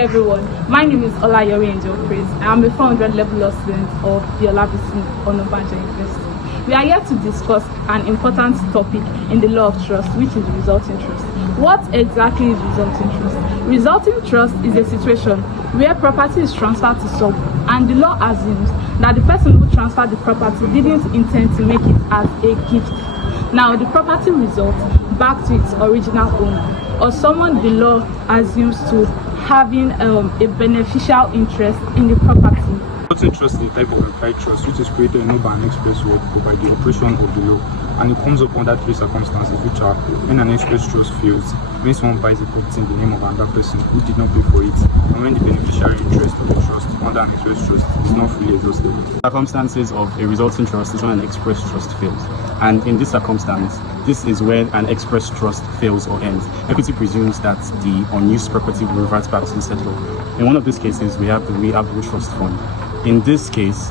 day everyone, my name is Olayori Angel Praise. I am a 400 level law student of the Olabisi Onabanjo University. We are here to discuss an important topic in the law of trust, which is resulting trust. What exactly is resulting trust? Resulting trust is a situation where property is transferred to some, and the law assumes that the person who transferred the property didn't intend to make it as a gift. Now, the property results back to its original owner, or someone the law assumes to having a beneficial interest in the property. Resulting trust is a type of implied trust which is created not by an express word but by the operation of the law, and it comes up under three circumstances, which are when an express trust fails, when someone buys a property in the name of another person who did not pay for it, and when the beneficiary interest of the trust under an express trust is not fully exhausted. Circumstances of a resulting trust is when an express trust fails, and in this circumstance, this is when an express trust fails or ends. Equity presumes that the unused property will revert back to the settlor. In one of these cases, we have the rehabable trust fund. In this case,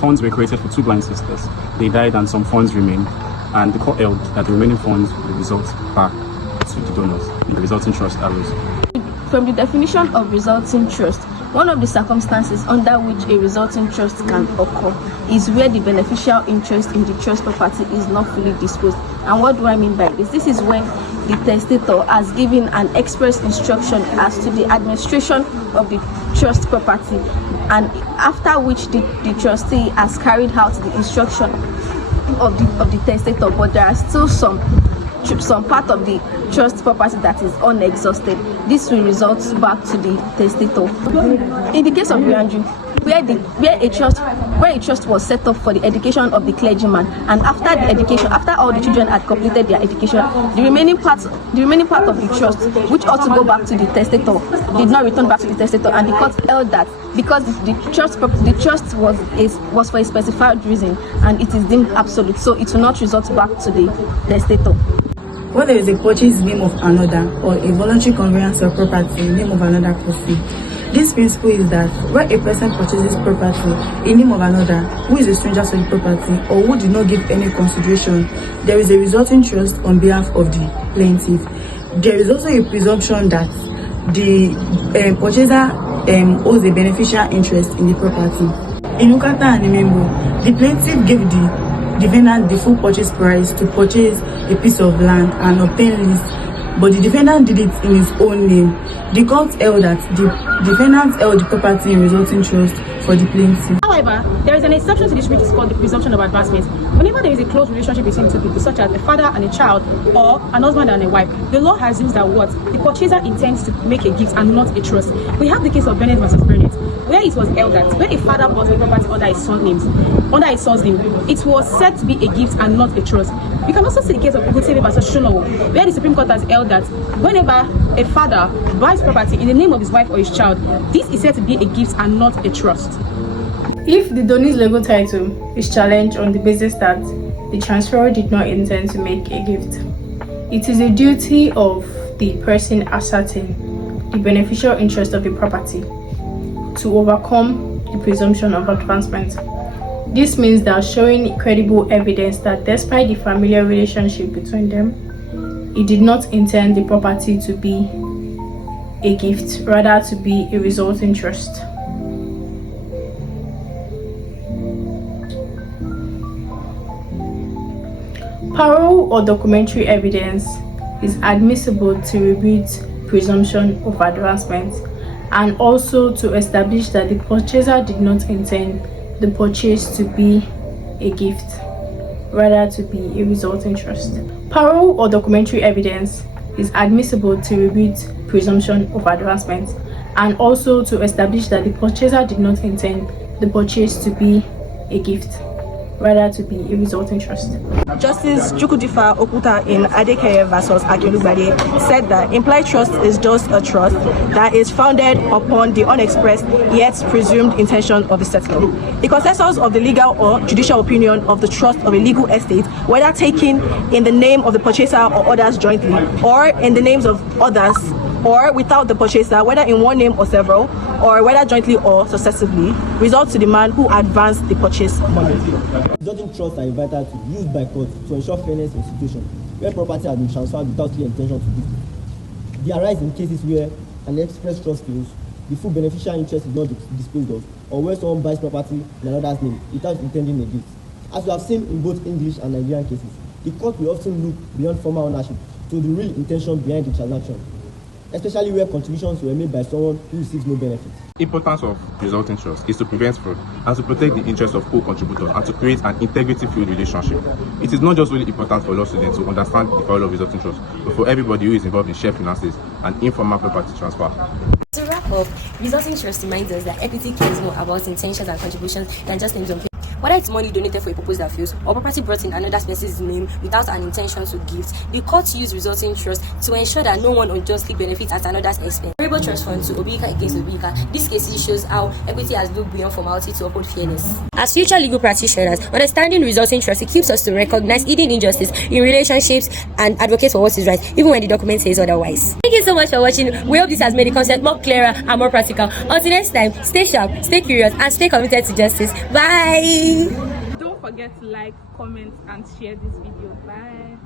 funds were created for two blind sisters. They died and some funds remain, and the court held that the remaining funds will result back to the donors. The resulting trust arose. From the definition of resulting trust, one of the circumstances under which a resulting trust can occur is where the beneficial interest in the trust property is not fully disposed. And what do I mean by this? This is when the testator has given an express instruction as to the administration of the trust property, and after which the trustee has carried out the instruction of the testator, but there are still some part of the trust property that is unexhausted. This will result back to the testator. In the case of Bianju, where a trust was set up for the education of the clergyman, and after all the children had completed their education, the remaining part of the trust, which ought to go back to the testator, did not return back to the testator, and the court held that because the trust was for a specified reason and it is deemed absolute, so it will not result back to the testator. When there is a purchase in the name of another, or a voluntary conveyance of property in the name of another person, this principle is that when a person purchases property in the name of another who is a stranger to the property or who did not give any consideration, there is a resulting trust on behalf of the plaintiff. There is also a presumption that the purchaser owes a beneficial interest in the property. In Ukata and Imembo, the plaintiff gave the defendant the full purchase price to purchase a piece of land and obtain lease, but the defendant did it in his own name. The court held that the defendant held the property in resulting trust for the plaintiff. However, there is an exception to this which is called the presumption of advancement. Whenever there is a close relationship between two people, such as a father and a child or an husband and a wife, the law assumes that the purchaser intends to make a gift and not a trust. We have the case of Bennett versus Bennett, where it was held that when a father bought a property under his son's name, it was said to be a gift and not a trust. We can also see the case of Ogutebe versus Shonowo, where the Supreme Court has held that whenever a father buys property in the name of his wife or his child, this is said to be a gift and not a trust. If the donor's legal title is challenged on the basis that the transferor did not intend to make a gift, it is a duty of the person asserting the beneficial interest of the property to overcome the presumption of advancement. This means that showing credible evidence that despite the familiar relationship between them, he did not intend the property to be a gift, rather to be a resulting trust. Parole or documentary evidence is admissible to rebut presumption of advancement, and also to establish that the purchaser did not intend the purchase to be a gift, rather to be a resulting trust. Parole or documentary evidence is admissible to rebut presumption of advancement, and also to establish that the purchaser did not intend the purchase to be a gift, rather to be a resulting trust. Justice Chukwudifa Okuta in Adekeye versus Akelugbade said that implied trust is just a trust that is founded upon the unexpressed yet presumed intention of the settlor. The consensus of the legal or judicial opinion of the trust of a legal estate, whether taken in the name of the purchaser or others jointly, or in the names of others, or without the purchaser, whether in one name or several, or whether jointly or successively, results to the man who advanced the purchase money. Resulting trusts are invited to used by courts to ensure fairness in situations where property has been transferred without clear intention to do. They arise in cases where an express trust fails, the full beneficial interest is not disposed of, or where someone buys property in another's name without intending a gift. As we have seen in both English and Nigerian cases, the court will often look beyond formal ownership to the real intention behind the transaction, especially where contributions were made by someone who receives no benefit. Importance of resulting trust is to prevent fraud and to protect the interests of co-contributors and to create an integrity-filled relationship. It is not just really important for law students to understand the value of resulting trust, but for everybody who is involved in shared finances and informal property transfer. To wrap up, resulting trust reminds us that equity cares more about intentions and contributions than just names on paper. Whether it's money donated for a purpose that fails or property brought in another person's name without an intention to gift, the courts use resulting trust to ensure that no one unjustly benefits at another's expense. Variable trust fund to Obika against Obika. This case shows how equity has looked beyond formality to uphold fairness. As future legal practitioners, understanding resulting trust keeps us to recognize hidden injustice in relationships and advocate for what is right, even when the document says otherwise. Thank you so much for watching. We hope this has made the concept more clearer and more practical. Until next time, stay sharp, stay curious, and stay committed to justice. Bye! Don't forget to like, comment, and share this video. Bye.